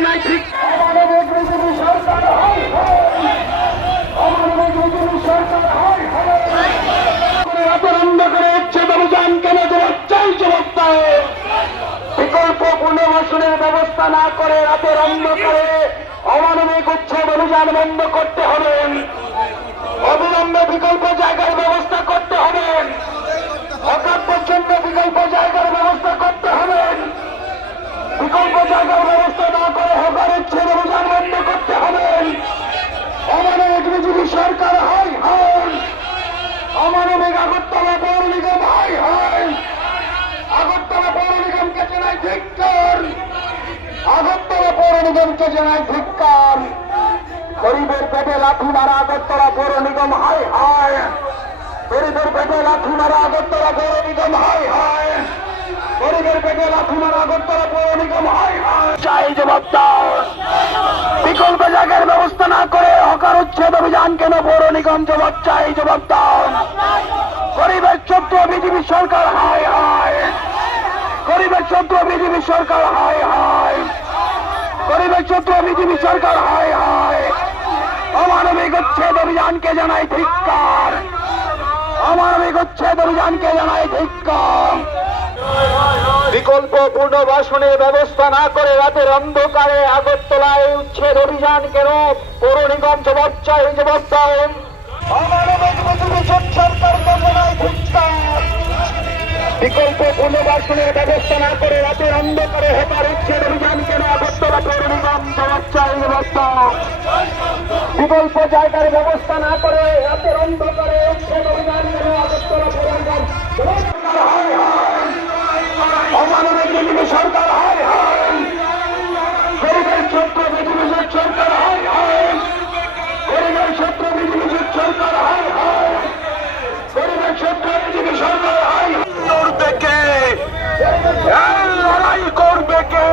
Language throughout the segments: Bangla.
জানাই ঠিক রাতের অন্ধকারে উচ্ছেদ অভিযান কেন জবাব চাই, জবাব দাও। বিকল্প পুনর্বাসনের ব্যবস্থা না করে রাতের অন্ধকারে অমানবিক উচ্ছেদ অভিযান বন্ধ করতে হবে। অবিলম্বে বিকল্প জায়গার ব্যবস্থা করতে হবে। হকারদের জন্য বিকল্প জায়গার ব্যবস্থা করতে হবে। বিকল্প জায়গার ব্যবস্থা না করে হকার উচ্ছেদ অভিযান বন্ধ করতে হবে। অমানবিক বিজেপি সরকার হাই হাই, অমানবিক আগরতলা পৌর নিগম হাই হাই। আগরতলা পৌর নিগমকে জানাই ধিক্কার, আগরতলা পৌর নিগমকে জানাই ধিক্কার। গরিবের পেটে লাথি মারা আগরতলা পৌর নিগম হাই হাই। গরিবের পেটে লাথি মারা আগরতলা পৌর নিগম হাই হাই। গরিবের পেটে লাথি মারা আগরতলা পৌর নিগম হাই হাই। চাই জবাব দাও। বিকল্প জায়গার ব্যবস্থা না করে হকার উচ্ছেদ অভিযান কেন পৌর নিগম, জবাব চাই, জবাব দাও। গরিবের শত্রু বিজেপি সরকার হাই হাই। গরিবের শত্রু বিজেপি সরকার হাই হাই। গরিবের শত্রু বিজেপি সরকার হাই হাই। অমানবিক উচ্ছেদ অভিযানকে জানাই ধিক্কার। অমানবিক উচ্ছেদ অভিযানকে জানাই ধিক্কার। বিকল্প পুনর্বাসনের ব্যবস্থা না করে রাতের অন্ধকারে আগরতলায় উচ্ছেদ অভিযান কেন পৌর নিগম, জবাব চাই, জবাব দাও। অমানবিক বিজেপি সরকারকে জানাই ধিক্কার। বিকল্প পুনর্বাসনের ব্যবস্থা না করে রাতের অন্ধকারে হকার উচ্ছেদ অভিযান কেন আগরতলা পৌর নিগম, জবাব চাই, জবাব দাও। বিকল্প জায়গার ব্যবস্থা না করে রাতের অন্ধকারে উচ্ছেদ অভিযান কেন আগরতলা পৌর নিগম, অমানবিক বিজেপি সরকার হাই হাই। গরিবের শত্রু বিজেপি সরকার হাই হাই। গরিবের শত্রু বিজেপি সরকার হাই হাই। গরিবের শত্রু বিজেপি সরকার হাই হাই। করবে কে? এই লড়াই করবে কে?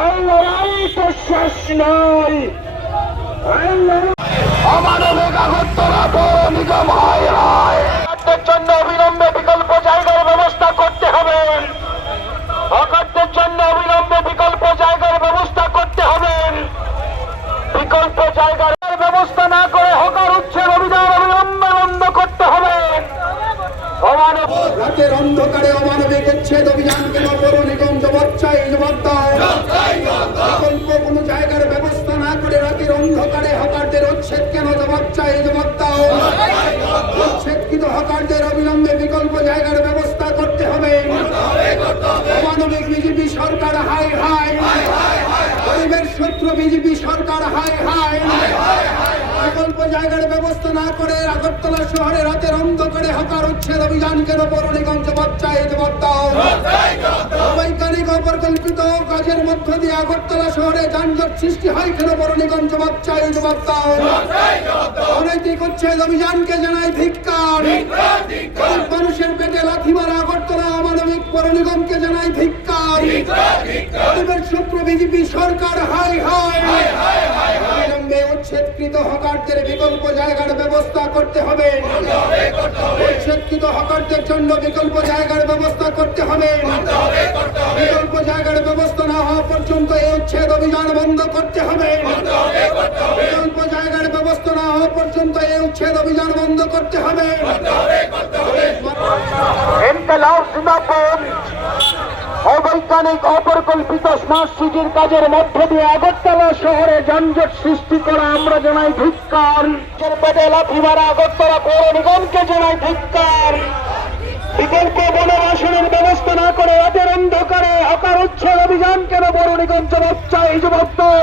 এই লড়াই তো শেষ নয়। এই লড়াই অমানবিক আগরতলা পৌর নিগম হাই হাই। হকারদের জন্য অবিলম্বে বিকল্প জায়গার ব্যবস্থা করতে হবে। হকারদের জন্য অবিলম্বে বিকল্প জায়গার ব্যবস্থা করতে হবে। বিকল্প জায়গার ব্যবস্থা না করে হকার উচ্ছেদ অভিযান অবিলম্বে বন্ধ করতে হবে। রাতের অন্ধকারে অমানবিক উচ্ছেদ অভিযান কেন পৌর নিগম, জবাব চাই, জবাব দাও। বিকল্প কোন জায়গার ব্যবস্থা না করে রাতের অন্ধকারে হকারদের উচ্ছেদ কেন, জবাব চাই, জবাব দাও। উচ্ছেদকৃত হকারদের অবিলম্বে বিকল্প জায়গার ব্যবস্থা করতে হবে। অমানবিক বিজেপি সরকার হাই হাই। গরিবের শত্রু বিজেপি সরকার হাই হাই। বিকল্প জায়গার ব্যবস্থা না করে আগরতলা শহরে রাতের অন্ধকারে হকার উচ্ছেদ অভিযান কেন পৌর নিগম, জবাব চাই, জবাব দাও। বৈজ্ঞানিক অপরিকল্পিত কাজের মধ্য দিয়ে আগরতলা শহরে যানজট সৃষ্টি হয় কেন পৌর নিগম, জবাব চাই, জবাব দাও। অনৈতিক উচ্ছেদ অভিযানকে জানাই ধিক্কার। গরিব মানুষের পেটে লাথি মারা আগরতলা অমানবিক পৌর নিগমকে জানাই ধিক্কার। গরিবের শত্রু বিজেপি সরকার হাই হাই। অবিলম্বে উচ্ছেদকৃত হকারদের বিকল্প জায়গার ব্যবস্থা করতে হবে। উচ্ছেদকৃত হকারদের জন্য বিকল্প জায়গার ব্যবস্থা করতে হবে। বিকল্প জায়গার ব্যবস্থা না হওয়া পর্যন্ত এই উচ্ছেদ অভিযান বন্ধ করতে হবে। বিকল্প জায়গার ব্যবস্থা না হওয়া পর্যন্ত এই উচ্ছেদ অভিযান বন্ধ করতে হবে। অবৈজ্ঞানিক অপরিকল্পিত স্মার্ট সিটির কাজের মধ্য দিয়ে আগরতলা শহরে যানজট সৃষ্টি করা আমরা জানাই ধিক্কার। পেটে লাথি মারা আগরতলা পৌর নিগমকে জানাই ধিক্কার। বিকল্প পুনর্বাসনের ব্যবস্থা না করে রাতের অন্ধকারে হকার উচ্ছেদ অভিযান কেন পৌর নিগম, জবাব চাই, জবাব দাও।